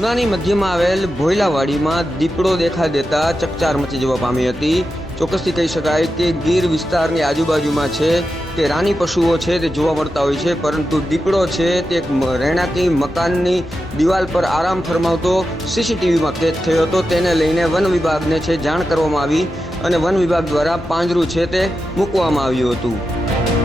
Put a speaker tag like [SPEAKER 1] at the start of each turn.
[SPEAKER 1] ઉનાની મધ્યમાં આવેલ ભોયલાવાડીમાં દીપડો દેખા દેતા ચકચાર મચી જવા પામી હતી. ચોક્કસથી કહી શકાય કે ગીર વિસ્તારની આજુબાજુમાં છે તે રાની પશુઓ છે તે જોવા મળતા હોય છે, પરંતુ દીપડો છે તે એક રહેણાંકી મકાનની દિવાલ પર આરામ ફરમાવતો સીસીટીવીમાં કેદ થયો હતો. તેને લઈને વન વિભાગને છે જાણ કરવામાં આવી અને વન વિભાગ દ્વારા પાંજરું છે તે મૂકવામાં આવ્યું હતું.